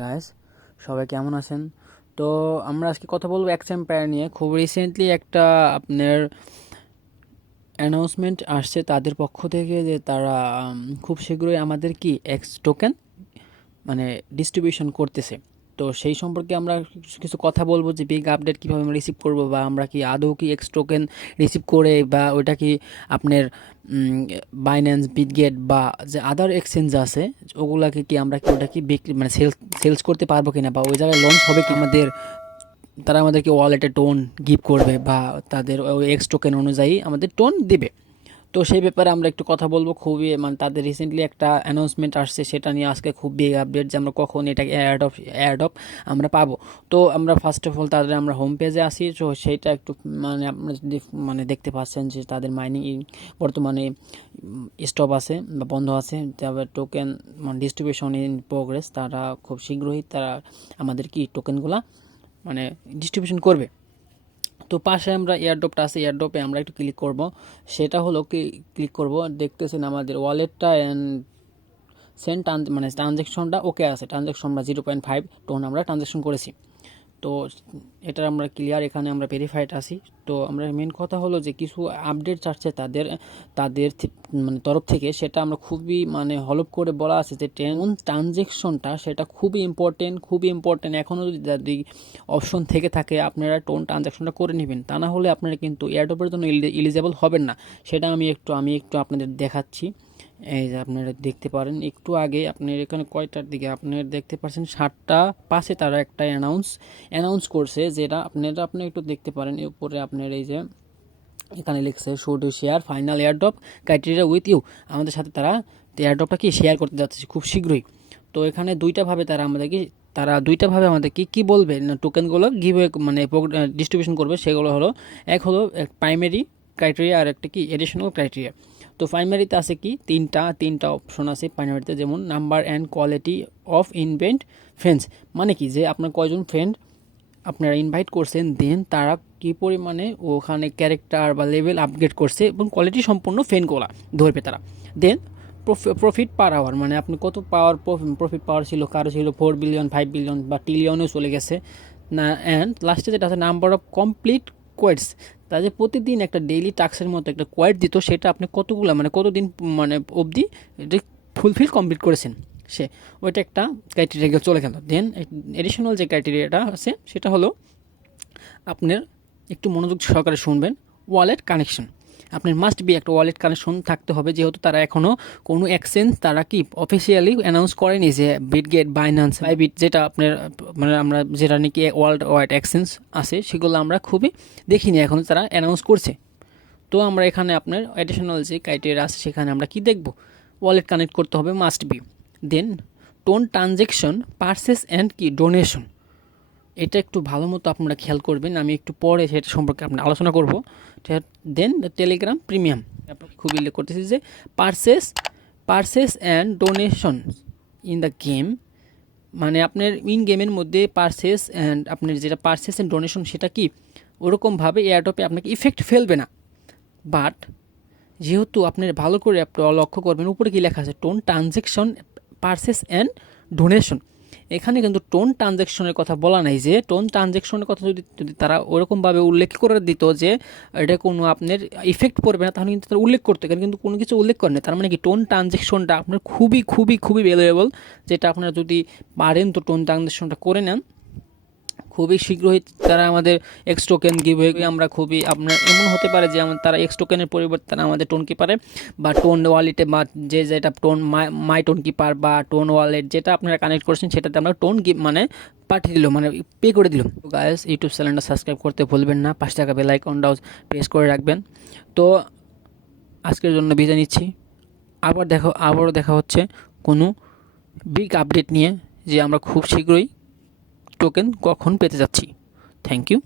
Guys, সবাই কেমন আছেন? তো আমরা আজকে কথা বলবো এক্সএম্পায়ার নিয়ে। খুব রিসেন্টলি একটা আপনার অ্যানাউন্সমেন্ট আসছে তাদের পক্ষ থেকে যে তারা খুব শীঘ্রই আমাদের কি এক্স টোকেন মানে ডিস্ট্রিবিউশন করতেছে। তো সেই সম্পর্কে আমরা কিছু কিছু কথা বলবো যে বিগ আপডেট কীভাবে আমরা রিসিভ করবো, বা আমরা কি আদৌ কি এক্স টোকেন রিসিভ করে, বা ওইটা কি আপনার বাইন্যান্স, বিটগেট বা যে আদার এক্সচেঞ্জ আছে ওগুলাকে কি আমরা কি ওটা কি বিক্রি মানে সেলস করতে পারবো কিনা, বা ওই জায়গায় লঞ্চ হবে কি আমাদের, তারা আমাদেরকে ওয়ালেটে টোন গিভ করবে বা তাদের ওই এক্স টোকেন অনুযায়ী আমাদের টোন দিবে। তো সেই ব্যাপারে আমরা একটু কথা বলবো। খুবই মানে তাদের রিসেন্টলি একটা অ্যানাউন্সমেন্ট আসছে, সেটা নিয়ে আজকে খুব বিগ আপডেট যে আমরা কখন এটা এয়ারড্রপ আমরা পাবো। তো আমরা ফার্স্ট অফ অল তাদের আমরা হোম পেজে আসি। তো সেইটা একটু মানে আপনারা যদি মানে দেখতে পাচ্ছেন যে তাদের মাইনিং বর্তমানে স্টপ আছে বা বন্ধ আছে। তারপর টোকেন মানে ডিস্ট্রিবিউশন ইন প্রোগ্রেস, তারা খুব শীঘ্রই তারা আমাদের কি টোকেনগুলা মানে ডিস্ট্রিবিউশন করবে। তো পাশে আমরা এয়ারড্রপটা আছে, এয়ারড্রপে আমরা একটু ক্লিক করব। সেটা হলো কি ক্লিক করব, দেখতেছেন আমাদের ওয়ালেটটা অ্যান্ড সেন্ড মানে ট্রানজ্যাকশনটা ওকে আছে। ট্রানজ্যাকশন আমরা 0.5 টোন আমরা ট্রানজ্যাকশন করেছি। তো এটা আমরা ক্লিয়ার, এখানে আমরা ভেরিফাইড আছি। তো আমরা মেন কথা হলো যে কিছু আপডেট চাচ্ছে তাদের তাদের মানে তরফ থেকে, সেটা আমরা খুবই মানে হলপ করে বলা আছে যে ট্রানজ্যাকশনটা সেটা খুবই ইম্পর্টেন্ট। এখনও যদি অপশন থেকে থাকে আপনারা টোন ট্রানজ্যাকশনটা করে নেবেন, তা না হলে আপনারা কিন্তু এয়ারড্রপের জন্য এলিজেবল হবেন না। সেটা আমি একটু আপনাদের দেখাচ্ছি। এই যে আপনারা দেখতে পারেন একটু আগে আপনার এখানে কয়টার দিকে আপনারা দেখতে পাচ্ছেন 7:05 তারা একটা অ্যানাউন্স করছে, যেটা আপনি একটু দেখতে পারেন উপরে আপনার এই যে এখানে লিখছে show to share final airdrop criteria with you. আমাদের সাথে তারা এয়ারড্রপটা কি শেয়ার করতে যাচ্ছে খুব শীঘ্রই। তো এখানে তারা দুইটাভাবে আমাদেরকে কি বলবে না টোকেনগুলো গিভওয়ে মানে ডিস্ট্রিবিউশন করবে। সেগুলো হলো এক হলো প্রাইমারি ক্রাইটেরিয়া আর একটা কি এডিশনাল ক্রাইটেরিয়া। তো প্রাইমারিতে আছে কি তিনটা অপশন আছে প্রাইমারিতে, যেমন number and quality of invent friends, মানে কি যে আপনার কয়জন ফ্রেন্ড আপনারা ইনভাইট করছেন, দেন তারা কী পরিমাণে ওখানে ক্যারেক্টার বা লেভেল আপগ্রেড করছে এবং কোয়ালিটি সম্পন্ন ফ্রেন্ডগুলা ধরবে তারা। দেন প্রফিট পার আওয়ার, মানে আপনি কত প্রফিট পাওয়ার ছিল, কারো ছিল 4 বিলিয়ন, 5 বিলিয়ন বা ট্রিলিয়নেও চলে গেছে না। অ্যান্ড লাস্টে যেটা আছে নাম্বার অফ কমপ্লিট কোয়েটস, তাদের প্রতিদিন একটা ডেইলি টাস্কের মতো একটা কোয়েট দিত, সেটা আপনি কতগুলো মানে কতদিন মানে অবধি এটা কমপ্লিট করেছেন, সে ওইটা একটা ক্রাইটেরিয়া চলে গেল। দেন এডিশনাল যে ক্রাইটেরিয়াটা আছে সেটা হলো আপনার একটু মনোযোগ সহকারে শুনবেন, ওয়ালেট কানেকশন। আপনার মাস্ট বি একটা ওয়ালেট কানেকশন থাকতে হবে, যেহেতু তারা এখনও কোনো এক্সচেঞ্জ তারা কি অফিসিয়ালি অ্যানাউন্স করেনি যে বিটগেট, বাইন্যান্স, বাইবিট যেটা আপনার মানে আমরা যেটা নাকি ওয়ার্ল্ড ওয়াইড এক্সচেঞ্জ আছে সেগুলো আমরা খুবই দেখিনি, এখন তারা অ্যানাউন্স করছে। তো আমরা এখানে আপনার অ্যাডিশনাল যে ক্রাইটেরিয়া আছে সেখানে আমরা কি দেখব, ওয়ালেট কানেক্ট করতে হবে must be. Then tone transaction purchase and কি ডোনেশন, এটা একটু ভালো মতো আপনারা খেয়াল করবেন, আমি একটু পরে সেটা সম্পর্কে আপনার আলোচনা করব। দেন টেলিগ্রাম প্রিমিয়াম খুব উল্লেখ করতেছি যে purchase and donation in the game, মানে আপনার ইন গেমের মধ্যে পারচেস অ্যান্ড আপনার যেটা পারচেস অ্যান্ড ডোনেশন সেটা কি ওরকমভাবে এয়ারড্রপে আপনাকে ইফেক্ট ফেলবে না। বাট যেহেতু আপনার ভালো করে লক্ষ্য করবেন উপরে কী লেখা আছে, tone transaction purchase and donation, এখানে কিন্তু টোন ট্রানজ্যাকশনের কথা বলা নাই। যে টোন ট্রানজ্যাকশনের কথা যদি তারা ওরকমভাবে উল্লেখ করে দিত যে এটা কোনো আপনার ইফেক্ট পড়বে না, তাহলে কিন্তু তারা উল্লেখ করতে, কিন্তু কোনো কিছু উল্লেখ করে না। তার মানে কি টোন ট্রানজ্যাকশনটা আপনার খুবই খুবই খুবই ভ্যালুয়েবল, যেটা আপনারা যদি পারেন তো টোন ট্রানজ্যাকশনটা করে নেন। খুবই শীঘ্রই তারা আমাদের এক্স টোকেন গিভওয়ে, আমরা খুবই আপনার এমন হতে পারে যে তারা এক্স টোকেনের পরিবর্তে তারা আমাদের টোন কিপারে বা টোন ওয়ালেটে বা যেটা টোন মাই টোন কিপার বা টোন ওয়ালেট যেটা আপনারা কানেক্ট করেছেন সেটাতে আমরা টোন মানে পাঠিয়ে দিল, মানে পে করে দিল। তো গাইস, ইউটিউব চ্যানেলটা সাবস্ক্রাইব করতে ভুলবেন না, 5 টাকা বেল আইকনটাও প্রেস করে রাখবেন। তো আজকের জন্য বিদায় নিচ্ছি, আবারও দেখা হচ্ছে কোনো বিগ আপডেট নিয়ে, যে আমরা খুব শীঘ্রই টোকেন কখন পেতে যাচ্ছি। Thank you.